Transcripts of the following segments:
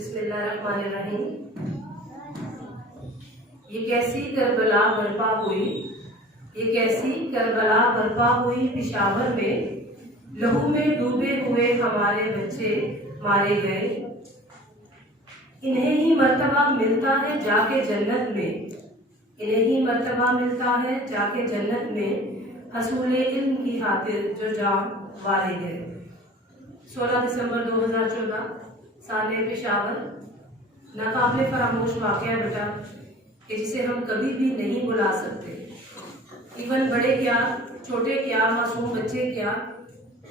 بسم اللہ الرحمن الرحیم۔ یہ کیسی کربلا برپا ہوئی، یہ کیسی کربلا برپا ہوئی پشاور میں، لہو میں ڈوبے ہوئے ہمارے بچے مارے گئے۔ انہیں ہی مرتبہ ملتا ہے جا کے جنت میں، انہیں ہی مرتبہ ملتا ہے جا کے جنت میں، حصول علم کی خاطر جو جان مارے گئے۔ 16 دسمبر 2014 سال پشاور، ناقابل فراموش واقعہ بیٹا کہ جسے ہم کبھی بھی نہیں بھلا سکتے۔ ایون بڑے کیا، چھوٹے کیا، معصوم بچے کیا،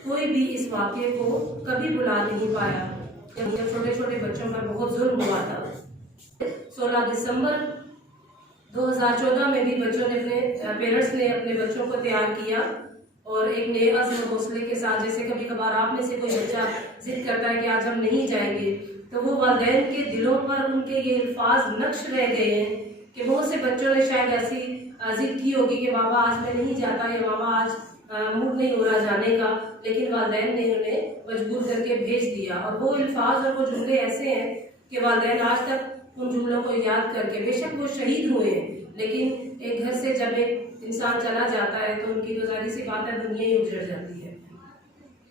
کوئی بھی اس واقعے کو کبھی بھلا نہیں پایا جب چھوٹے چھوٹے بچوں پر بہت ظلم ہوا تھا۔ 16 دسمبر 2014 میں بھی بچوں نے اپنے پیرنٹس نے اپنے بچوں کو تیار کیا اور ایک نئے عزم حوصلے کے ساتھ، جیسے کبھی کبھار آپ میں سے کوئی بچہ ضد کرتا ہے کہ آج ہم نہیں جائیں گے، تو وہ والدین کے دلوں پر ان کے یہ الفاظ نقش رہ گئے ہیں کہ بہت سے بچوں نے شاید ایسی ضد کی ہوگی کہ بابا آج میں نہیں جاتا یا بابا آج موڈ نہیں ہو رہا جانے کا، لیکن والدین نے انہیں مجبور کر کے بھیج دیا۔ اور وہ الفاظ اور وہ جملے ایسے ہیں کہ والدین آج تک ان جملوں کو یاد کر کے، بے شک وہ شہید ہوئے ہیں، لیکن ایک گھر سے جب ایک انسان چلا جاتا ہے تو ان کی تو ظاہر سی بات ہے دنیا ہی اجڑ جاتی ہے۔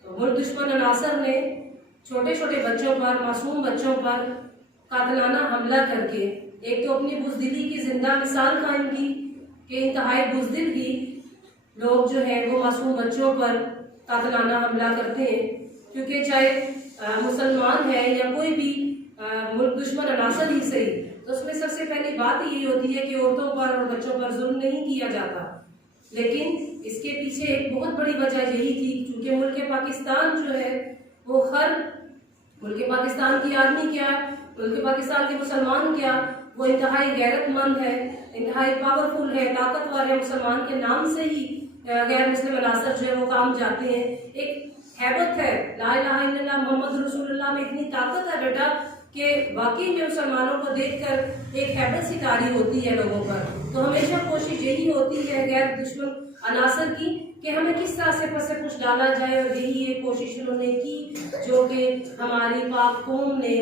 تو ملک دشمن عناصر نے چھوٹے چھوٹے بچوں پر، معصوم بچوں پر قاتلانہ حملہ کر کے ایک تو اپنی بزدلی کی زندہ مثال قائم کی کہ انتہائی بزدل ہی لوگ جو ہیں وہ معصوم بچوں پر قاتلانہ حملہ کرتے ہیں، کیونکہ چاہے مسلمان ہے یا کوئی بھی ملک دشمن عناصر ہی صحیح، تو اس میں سب سے پہلی بات یہی ہوتی ہے کہ عورتوں پر اور بچوں پر ظلم نہیں کیا جاتا۔ لیکن اس کے پیچھے ایک بہت بڑی وجہ یہی تھی کیونکہ ملک پاکستان جو ہے وہ ہر ملک پاکستان کی آدمی کیا، ملک پاکستان کے مسلمان کیا، وہ انتہائی غیرت مند ہے، انتہائی پاورفل ہے، طاقتور ہے۔ مسلمان کے نام سے ہی غیر مسلم عناصر جو ہے وہ کام جاتے ہیں۔ ایک ہیبت ہے، لا الہ الا اللہ محمد رسول اللہ میں اتنی طاقت ہے بیٹا کہ واقعی میں مسلمانوں کو دیکھ کر ایک ہیبت سی طاری ہوتی ہے لوگوں پر۔ تو ہمیشہ کوشش یہی ہوتی ہے غیر دشمن عناصر کی کہ ہمیں کس طرح سے پس پش ڈالا جائے، اور یہی ایک کوشش انہوں نے کی جو کہ ہماری پاک قوم نے،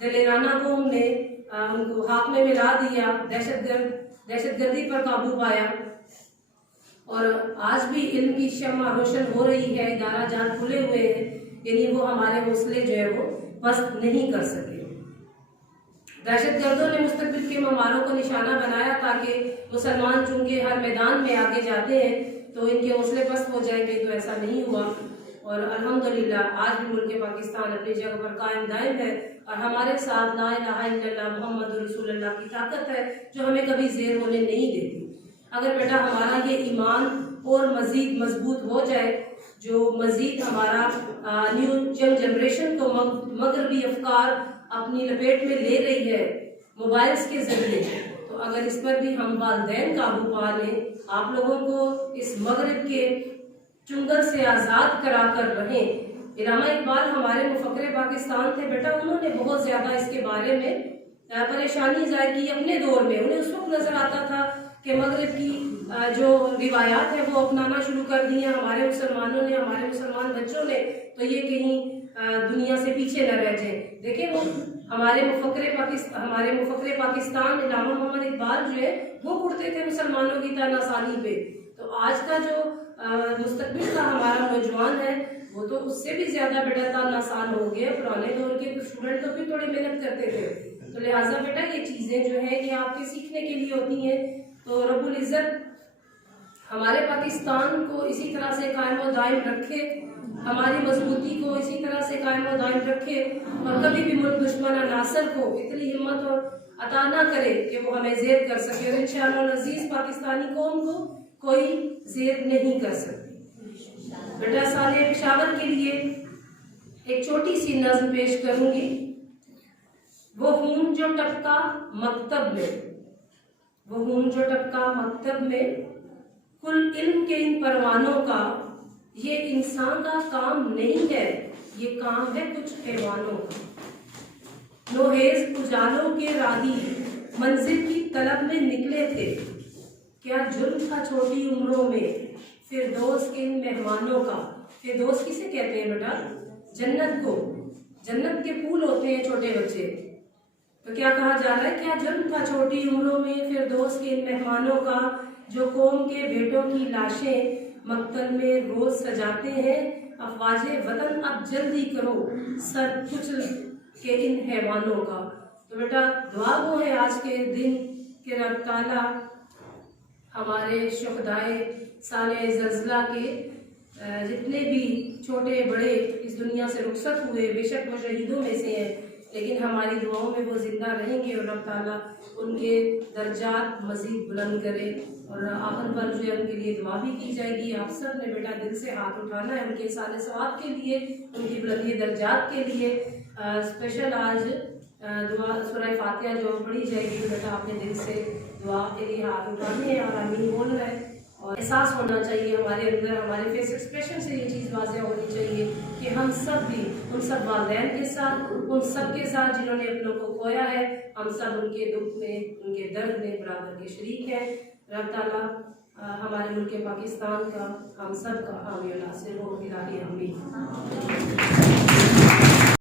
دلیرانہ قوم نے ان کو خاتمے میں لا دیا، دہشت گردی پر قابو پایا۔ اور آج بھی علم کی شمع روشن ہو رہی ہے، ادارہ جان کھلے ہوئے ہیں، یعنی وہ ہمارے حوصلے جو ہے وہ پست نہیں کر سکے۔ دہشت گردوں نے مستقبل کے معماروں کو نشانہ بنایا تاکہ مسلمان چونکہ ہر میدان میں آگے جاتے ہیں تو ان کے حوصلے پست ہو جائیں گے، تو ایسا نہیں ہوا۔ اور الحمدللہ آج بھی ملک پاکستان اپنی جگہ پر قائم دائم ہے، اور ہمارے ساتھ لا الہ الا اللہ محمد رسول اللہ کی طاقت ہے جو ہمیں کبھی زیر ہونے نہیں دیتی۔ اگر بیٹا ہمارا یہ ایمان اور مزید مضبوط ہو جائے، جو مزید ہمارا نیو جنریشن کو مغربی افکار اپنی لپیٹ میں لے رہی ہے موبائلز کے ذریعے، تو اگر اس پر بھی ہم والدین قابو پا لیں، آپ لوگوں کو اس مغرب کے چنگل سے آزاد کرا کر رہیں۔ علامہ اقبال ہمارے مفکر پاکستان تھے بیٹا، انہوں نے بہت زیادہ اس کے بارے میں پریشانی ظاہر کی اپنے دور میں۔ انہیں اس وقت نظر آتا تھا کہ مغرب کی جو روایات ہیں وہ اپنانا شروع کر دی ہیں ہمارے مسلمانوں نے، ہمارے مسلمان بچوں نے، تو یہ کہیں دنیا سے پیچھے نہ رہ جائیں۔ دیکھیں وہ ہمارے مفکر پاکستان علامہ محمد اقبال جو ہے وہ اڑتے تھے مسلمانوں کی تانا سانی پہ، تو آج کا جو مستقبل کا ہمارا نوجوان ہے وہ تو اس سے بھی زیادہ بیٹا تانا سان ہو گیا۔ پرانے دور کے اسٹوڈنٹ تو بھی تھوڑی محنت کرتے تھے، تو لہٰذا بیٹا یہ چیزیں جو ہیں یہ آپ کے سیکھنے کے لیے ہوتی ہیں۔ تو رب العزت ہمارے پاکستان کو اسی طرح سے قائم و دائم رکھے، ہماری مضبوطی کو اسی طرح سے قائم و دائم رکھے، اور کبھی بھی ملک دشمن عناصر کو اتنی ہمت اور عطا نہ کرے کہ وہ ہمیں زیر کر سکے، اور انشاءاللہ العزیز پاکستانی قوم کو کوئی زیر نہیں کر سکتی۔ بیٹا سال پشاور کے لیے ایک چھوٹی سی نظم پیش کروں گی۔ وہ خون جو ٹپکا مکتب میں، وہ خون جو ٹپکا مکتب میں، کل علم کے ان پروانوں کا، یہ انسان کا کام نہیں ہے، یہ کام ہے کچھ حیوانوں کا۔ نوحیز اجالوں کے راہی منزل کی طلب میں نکلے تھے، کیا جرم تھا چھوٹی عمروں میں فردوس کے ان مہمانوں کا۔ فردوس کسے کہتے ہیں بیٹا؟ جنت کو، جنت کے پھول ہوتے ہیں چھوٹے بچے، تو کیا کہا جا رہا ہے؟ کیا جرم تھا چھوٹی عمروں میں فردوس کے ان مہمانوں کا جو قوم کے بیٹوں کی لاشیں مقتل میں روز سجاتے ہیں؟ افواج وطن اب جلدی کرو سر کچل کے ان حیوانوں کا۔ تو بیٹا دعا وہ ہے آج کے دن کہ رب تعالیٰ ہمارے شہدائے سال زلزلہ کے جتنے بھی چھوٹے بڑے اس دنیا سے رخصت ہوئے، بے شک وہ شہیدوں میں سے ہیں، لیکن ہماری دعاؤں میں وہ زندہ رہیں گے، اور رب تعالیٰ ان کے درجات مزید بلند کرے۔ اور آخر پر جو ہے ان کے لیے دعا بھی کی جائے گی۔ آپ سب نے بیٹا دل سے ہاتھ اٹھانا ہے ان کے سال ثواب کے لیے، ان کی بلندی درجات کے لیے۔ اسپیشل آج دعا سورہ فاتحہ جو پڑھی جائے گی، تو بیٹا آپ نے دل سے دعا کے لیے ہاتھ اٹھانے ہیں اور آمین بولنا ہے، اور احساس ہونا چاہیے ہمارے اندر، ہمارے فیس ایکسپریشن سے یہ چیز واضح ہونی چاہیے کہ ہم سب بھی ان سب والدین کے ساتھ، ان سب کے ساتھ جنہوں نے اپنوں کو کھویا ہے، ہم سب ان کے دکھ میں، ان کے درد میں برابر کے شریک ہیں۔ رب تعالیٰ ہمارے ملک پاکستان کا، ہم سب کا حامی و ناصر ہو، الہی آمین۔